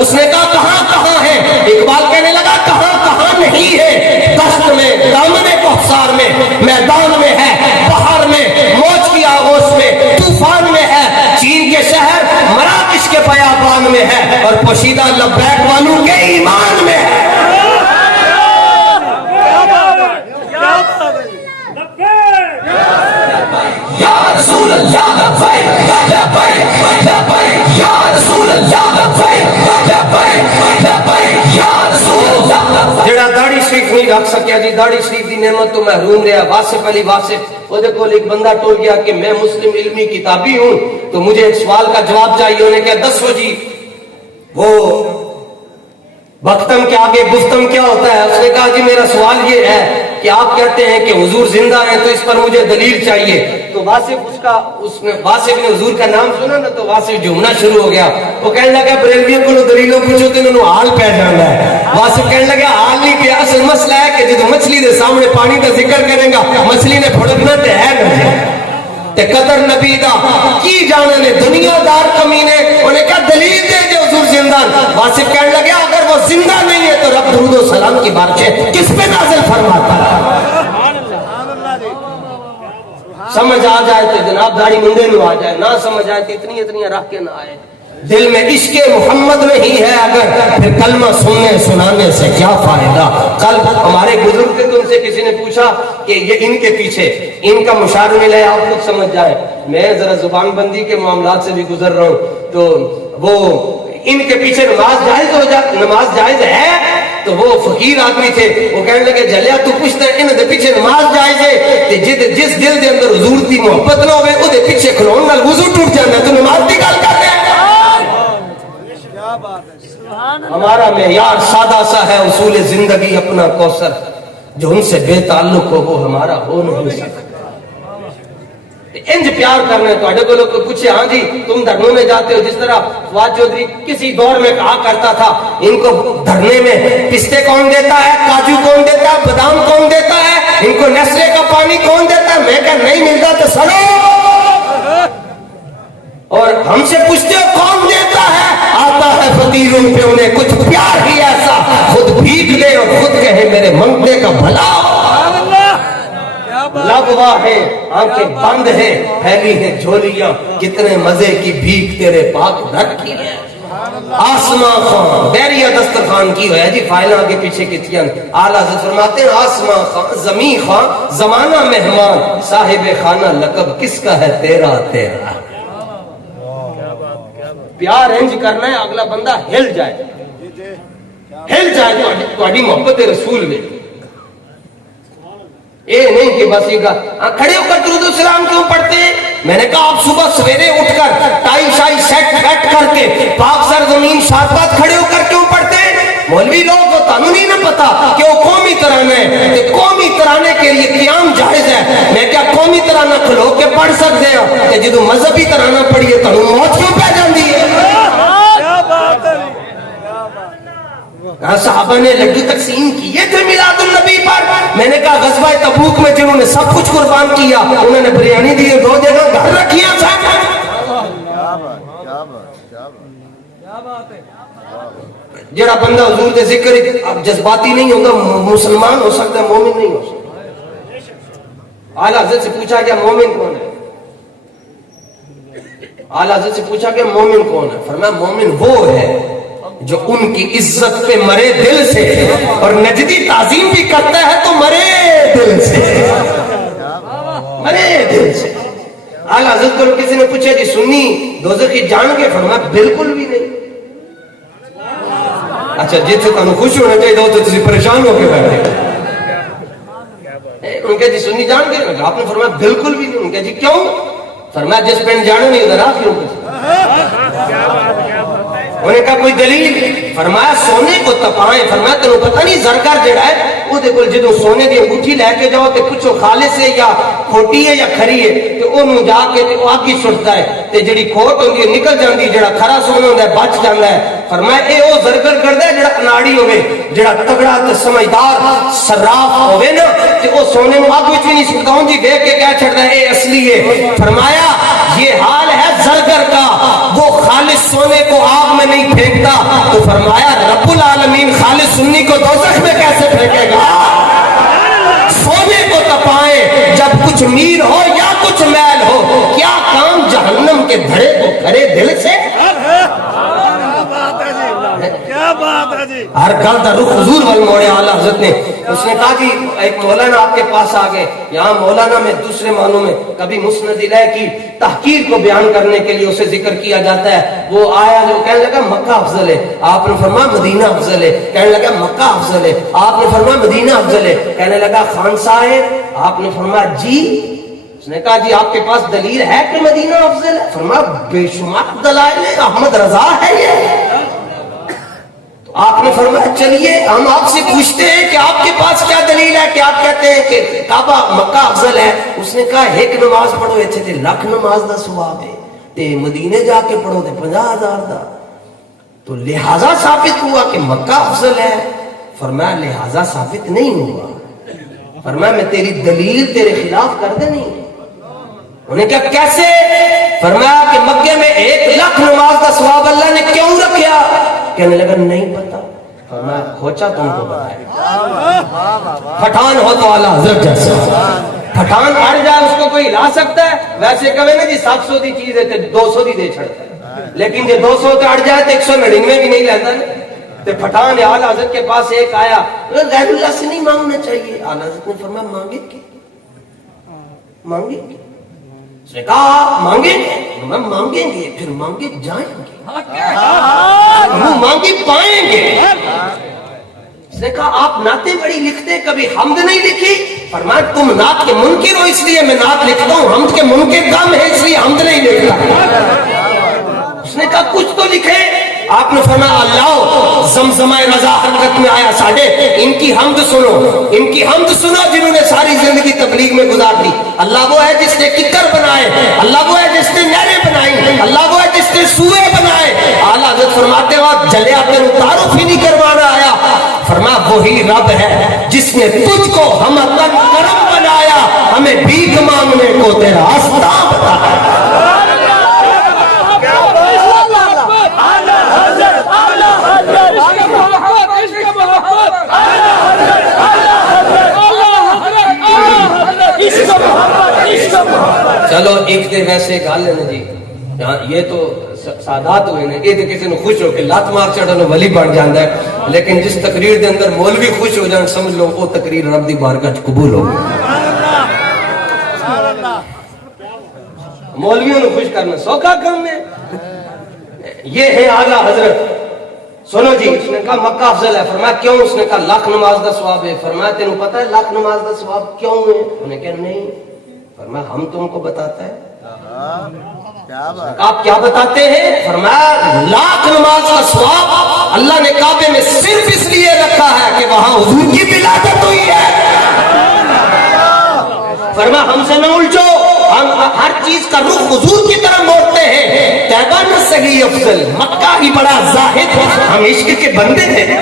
اس نے کہا کہاں کہاں ہے؟ اقبال کہنے لگا کہاں کہاں نہیں ہے، دشت میں، دامن کوثر میں، میدان میں ہے، بہار میں، موج کی آغوش میں، طوفان میں ہے، چین کے شہر مراکش کے بیابان میں ہے، اور پوشیدہ لبیک والوں کے ایمان میں ہے۔ یا رسول اللہ یا رسول اللہ جڑا داڑھی شریف نہیں رکھ سکیا جی، داڑھی شریف دی نعمت تو محروم رہا۔ واصف علی واصف وہ دیکھو ایک بندہ ٹول گیا کہ میں مسلم علمی کتابی ہوں تو مجھے ایک سوال کا جواب چاہیے، انہیں کہا دسو جی وہ بختم کے آگے گفتم کیا ہوتا ہے؟ اس نے کہا جی میرا سوال یہ ہے کہ آپ کہتے ہیں کہ حضور زندہ ہیں تو اس پر مجھے دلیل چاہیے. تو واصف نے حضور کا نام سنا نا تو واصف جھومنا شروع ہو گیا. وہ کہنے لگا بریلویوں کو دلیلوں پوچھو تو انہوں حال پہ جانا ہے. واصف کہنے لگا حال نہیں پہ اصل مسئلہ ہے کہ جدو مچھلی دے سامنے پانی کا ذکر کرے گا مچھلی نے پھڑکنا تے ہے نا تے قدر نبی دا کی جانے نے دنیا دار کمینے انہیں کہا دلیل دے جو حضور زندہ. واصف کہنے لگا اگر وہ زندہ نہیں ہے تو رب درود و سلام کی بارشیں کس پہ نازل فرماتا ہے؟ سمجھ آ جائے تو جناب داڑھی مندے نو آ جائے, نہ سمجھ آئے تو اتنی رکھ کے نہ آئے. دل میں عشق محمد نہیں ہے اگر پھر کلمہ سننے سنانے سے کیا فائدہ. کل ہمارے بزرگ تھے تو ان سے کسی نے پوچھا کہ یہ ان کے پیچھے ان کا مشاعرہ نہیں لے, آپ خود سمجھ جائیں. میں ذرا زبان بندی کے معاملات سے بھی گزر رہا ہوں. تو وہ ان کے پیچھے نماز جائز ہے تو وہ فقیر آدمی تھے. وہ کہنے لگے جلیا تو پوچھتا ہے ان دے پیچھے نماز جائز ہے تے جس دل دے اندر حضور دی محبت نہ ہوے او دے پیچھے کھلون نال وضو ٹوٹ جاندا ہے تو نماز دی گل کر رہے ہیں. ہمارا معیار سادہ سا ہے, اصول زندگی اپنا کوثر, جو ان سے بے تعلق ہو وہ ہمارا ہو نہیں سکتا. انج پیار کرنے تو اڈے کو لوگ پوچھے ہاں جی تم دھرنوں میں جاتے ہو, جس طرح فواد چودھری کسی دور میں کہا کرتا تھا ان کو دھرنے میں پستے کون دیتا ہے, کاجو کون دیتا ہے, بادام کون دیتا ہے, ان کو نیسلے کا پانی کون دیتا ہے. میں کہ نہیں ملتا تو سڑو. اور ہم سے پوچھتے ہو کون دیتا ہے, آتا ہے فقیروں پہ انہیں کچھ پیار ہی ایسا خود بھیگ دے اور خود کہے میرے منگتے کا بھلا. لبوا ہے آنکھیں بند ہے پھیلی ہے جھولیاں, کتنے مزے کی بھیک تیرے پاک رکھی ہے. آسمان خان بیریا دسترخوان کی ہویا جی فائلہ کے پیچھے کتیاں. اعلیٰ حضرت فرماتے ہیں آسمان خان زمین خان زمانہ مہمان صاحب خانہ لقب کس کا ہے تیرا تیرا. پیار انج کرنا ہے اگلا بندہ ہل جائے تہاڈی محبت رسول میں. اے نہیں کہ بس یہ کھڑے ہو کر درود و سلام کیوں پڑھتے ہیں. میں نے کہا آپ صبح سویرے اٹھ کر ٹائی شائی سیٹ کر کے پاک سرزمین شادباد کھڑے ہو کر کیوں پڑھتے ہیں. مولوی لوگ کو تانوں نہیں نہ پتا کہ وہ قومی ترانے ہیں, کہ قومی ترانے کے لیے قیام جائز ہے. میں کیا قومی ترانہ کھلو کے پڑھ سکتے ہیں کہ جدو مذہبی ترانہ پڑھیے تانوں موت کیوں پہ جاندی ہے. صحابہ نے لڈو تقسیم کیے تھے میلاد النبی پر. میں نے کہا غزوہ تبوک میں جنہوں نے سب کچھ قربان کیا انہوں نے بریانی دی 2 جگہ گھر رکھیا تھا. جڑا بندہ حضور دے ذکر اب جذباتی نہیں ہوگا مسلمان ہو سکتا ہے, مومن نہیں ہو سکتا. اعلیٰ حضرت سے پوچھا کہ مومن کون ہے. اعلیٰ حضرت سے پوچھا کہ مومن کون ہے. فرمایا مومن وہ ہے جو ان کی عزت پہ مرے دل سے, اور نجدی تعظیم بھی کرتا ہے تو مرے دل سے, مرے دل سے. اعلیٰ حضرت کو کسی نے پوچھا جی سنی دوزخی جان کے. فرمایا بالکل بھی نہیں. اچھا جس سے تمہیں خوش ہونا چاہیے ہو تو تسی پریشان ہو کے بیٹھے. ان کے جی سنی جان کے. آپ نے فرمایا بالکل بھی نہیں. ان کے جی کیوں. فرمایا جس پہ جانا نہیں ادھر آپ کیوں. انہوں نے کہا کوئی دلیل. فرمایا سونے کو تپائیں. فرمایا تنوں پتہ نہیں زرگر جڑا ہے وہ دیکھو جدو سونے دی انگوٹھی لے کے جاؤ تے پوچھو خالص ہے یا کھوٹی ہے یا کھری ہے تے اونوں جا کے تے آگ ہی سٹتا ہے تے جڑی کھوٹ ہوندی ہے نکل جاندی, جڑا کھرا سونا ہوندا ہے بچ جاندا ہے. فرمایا اے او زرگر کردا ہے جڑا اناڑی ہوے, جڑا تگڑا تے سمجھدار صراف ہوے نا تے او سونے نوں آگ وچ نہیں سٹدا, ہوں جی دیکھ کے کہہ چھڑدا ہے اے اصلی ہے. فرمایا یہ حال ہے زرگر کا, وہ خالص سونے کو آگ میں نہیں پھینکتا. تو فرمایا رب العالمین خالص سنی کو دوزخ میں کیسے پھینکے گا. سونے کو تپائیں جب کچھ میر ہو یا کچھ میل ہو, کیا کام جہنم کے دھڑے کو کرے دل سے. ہر گل کا رخ حضور وال موڑے اعلیٰ حضرت نے. اس نے کہا جی ایک مولانا آپ کے پاس آ گئے. یہاں مولانا میں دوسرے معنوں میں کبھی مسند الہ کی تحقیر کو بیان کرنے کے لیے اسے ذکر کیا جاتا ہے. وہ آیا جو کہنے لگا مکہ افضل ہے. آپ نے فرمایا مدینہ افضل ہے. کہنے لگا مکہ افضل ہے. آپ نے فرمایا مدینہ افضل ہے. کہنے لگا خان صاحب. آپ نے فرمایا جی. اس نے کہا جی آپ کے پاس دلیل ہے کہ مدینہ افضل ہے. فرمایا بے شمار دلائل ہے, احمد رضا ہے یہ. آپ نے فرمایا چلیے ہم آپ سے پوچھتے ہیں کہ آپ کے پاس کیا دلیل ہے کہ آپ کہتے ہیں کہ کعبہ مکہ افضل ہے. اس نے کہا ایک نماز پڑھو اچھے تے لاکھ نماز دا ثواب ہے تے مدینے جا کے پڑھو تے 50,000 دا. تو لہذا ثابت ہوا کہ مکہ افضل ہے. فرمایا لہذا ثابت نہیں ہوا. فرمایا میں تیری دلیل تیرے خلاف کر دے نہیں. انہیں کہا کیسے؟ فرمایا کہ مکے میں 1,00,000 نماز کا ثواب اللہ نے کیوں رکھا؟ کہنے لگا نہیں پتا. فرمایا کھوچا تم کو بتایا. پٹھان ہو تو اعلیٰ حضرت جیسا. پٹھان اڑ جائے اس کو کوئی ہلا سکتا ہے؟ ویسے کہے نا جی 700 دی چیز ہے 200 دی دے چھڑتا ہے. لیکن جو 200 تے اڑ جائے تو 199 بھی نہیں لیتا نا. تو پٹھان اعلیٰ حضرت کے پاس ایک آیا, غیر اللہ سے نہیں مانگنا چاہیے. اعلیٰ حضرت نے فرمایا مانگے کہ مانگے کہ. اس نے کہا مانگیں گے. ہم مانگیں گے پھر مانگے جائیں گے, وہ مانگے پائیں گے. اس نے کہا آپ نعتیں بڑی لکھتے کبھی حمد نہیں لکھی؟ فرمایا تم نعت کے منکر ہو اس لیے میں نعت لکھتا ہوں, حمد کے منکر کم ہے اس لیے حمد نہیں لکھتا. اس نے کہا کچھ تو لکھے. آپ نے فرمایا اللہ زمزمہ رضا حرکت میں آیا ساڑھے ان کی حمد سنو, ان کی حمد سنو جنہوں نے ساری زندگی تبلیغ میں گزار دی. اللہ وہ ہے جس نے ککر بنائے, اللہ وہ ہے جس نے نہریں بنائی, اللہ وہ ہے جس نے سوئے بنائے. اعلیٰ حضرت فرماتے ہو جلیا تیرے تعارف ہی نہیں کروانا آیا. فرمایا وہی رب ہے جس نے تجھ کو ہم کرم بنایا, ہمیں بھیک مانگنے کو تیرا راستہ بتایا. چلو ایک دے ویسے گل ہے نا جی, یہ تو سادات ہوئے نے, یہ تو کسی نے خوش ہو کے لات مار چڑھنا ولی بن جاتا ہے. لیکن جس تقریر دے اندر مولوی خوش ہو جان سمجھ لو وہ تقریر رب دی بارگاہ قبول ہو. مولویوں نے خوش کرنا سوکھا کام ہے. یہ ہے اعلیٰ حضرت. سنو جی, اس نے کہا مکہ افضل ہے. فرمایا کیوں؟ اس نے کہا 1,00,000 نماز کا ثواب ہے. فرمایا تینوں پتہ ہے 1,00,000 نماز کا ثواب کیوں ہے؟ انہیں کہا نہیں. فرمایا ہم تم کو بتاتا ہے. آپ کیا بتاتے ہیں؟ فرمایا 1,00,000 نماز کا ثواب اللہ نے کعبے میں صرف اس لیے رکھا ہے کہ وہاں حضور کی ولادت ہوئی ہے. فرمایا ہم سے نہ الجھو, ہم ہر چیز کا رخ حضور کی طرف موڑتے ہیں. طیبہ نہ صحیح افضل, مکہ ہی بڑا زاہد, ہم عشق کے بندے ہیں.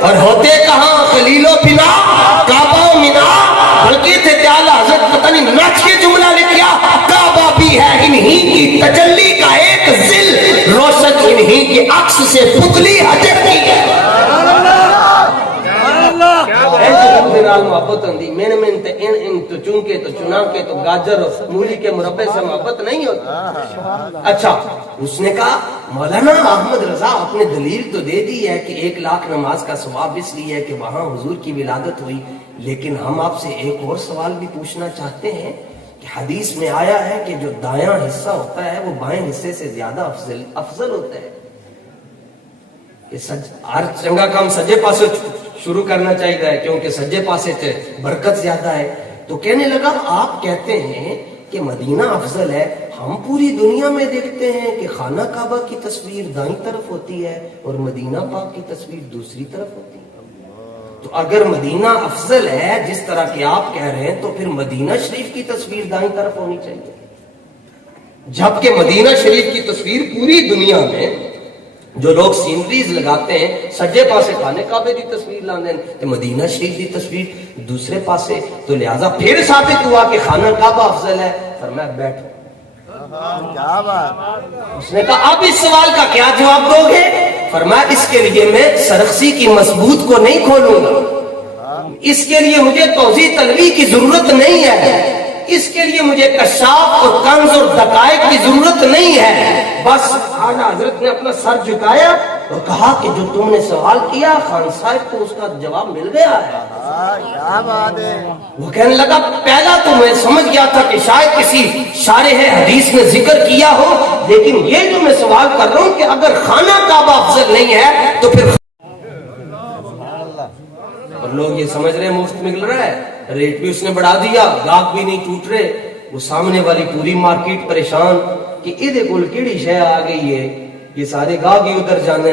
اور ہوتے کہاں خلیل و بنا کعبہ و منا, بلکہ تھے اعلیٰ حضرت پتہ نہیں نچ کے جملہ لکھیا کعبہ بھی ہے انہی کی تجلی کا ایک ذل, روشن انہی کے عکس سے پتلی حجر کی. محبت ہوندی میں تے ان تو چونکے تو چنا کے تو گاجر مولی کے مربے سے محبت نہیں ہوتی. اچھا, اس نے کہا مولانا احمد رضا آپ نے دلیل تو دے دی ہے کہ 1,00,000 نماز کا ثواب اس لیے ہے کہ وہاں حضور کی ولادت ہوئی, لیکن ہم آپ سے ایک اور سوال بھی پوچھنا چاہتے ہیں کہ حدیث میں آیا ہے کہ جو دایاں حصہ ہوتا ہے وہ بائیں حصے سے زیادہ افضل ہوتا ہے. ہر چنگا کام سجے پاسے شروع کرنا چاہیے کیونکہ سجے پاسے سے برکت زیادہ ہے. تو کہنے لگا آپ کہتے ہیں کہ مدینہ افضل ہے, ہم پوری دنیا میں دیکھتے ہیں کہ خانہ کعبہ کی تصویر دائیں طرف ہوتی ہے اور مدینہ پاک کی تصویر دوسری طرف ہوتی ہے. تو اگر مدینہ افضل ہے جس طرح کہ آپ کہہ رہے ہیں تو پھر مدینہ شریف کی تصویر دائیں طرف ہونی چاہیے, جبکہ مدینہ شریف کی تصویر پوری دنیا میں جو لوگ سینریز لگاتے ہیں سجے پاسے خانے کعبے کی تصویر لاندے ہیں تو مدینہ شریف کی تصویر دوسرے پاسے. تو لہذا پھر ثابت ہوا کہ خانہ کعبہ افضل ہے. فرمایا بیٹھو. اس نے کہا اب اس سوال کا کیا جواب دو گے؟ فرمایا اس کے لیے میں سرخسی کی مضبوط کو نہیں کھولوں گا, اس کے لیے مجھے توضیح تنویح کی ضرورت نہیں ہے, اس کے لیے مجھے کشاف اور کنز اور دقائق کی ضرورت نہیں ہے. بس اعلیٰ حضرت نے اپنا سر جھکایا اور کہا کہ جو تم نے سوال کیا خان صاحب کو اس کا جواب مل گیا ہے. وہ کہنے لگا پہلا تو میں سمجھ گیا تھا کہ شاید کسی شارح حدیث نے ذکر کیا ہو, لیکن یہ جو میں سوال کر رہا ہوں کہ اگر خانہ کعبہ افضل نہیں ہے تو پھر اور لوگ یہ سمجھ رہے ہیں مفت مل رہا ہے, ریٹ بھی اس نے بڑھا دیا, گاہک بھی نہیں ٹوٹ رہے. وہ سامنے والی پوری مارکیٹ پریشان کہ یہ کول کیڑی شے آ گئی ہے, یہ سارے گاہک ہی ادھر جانے.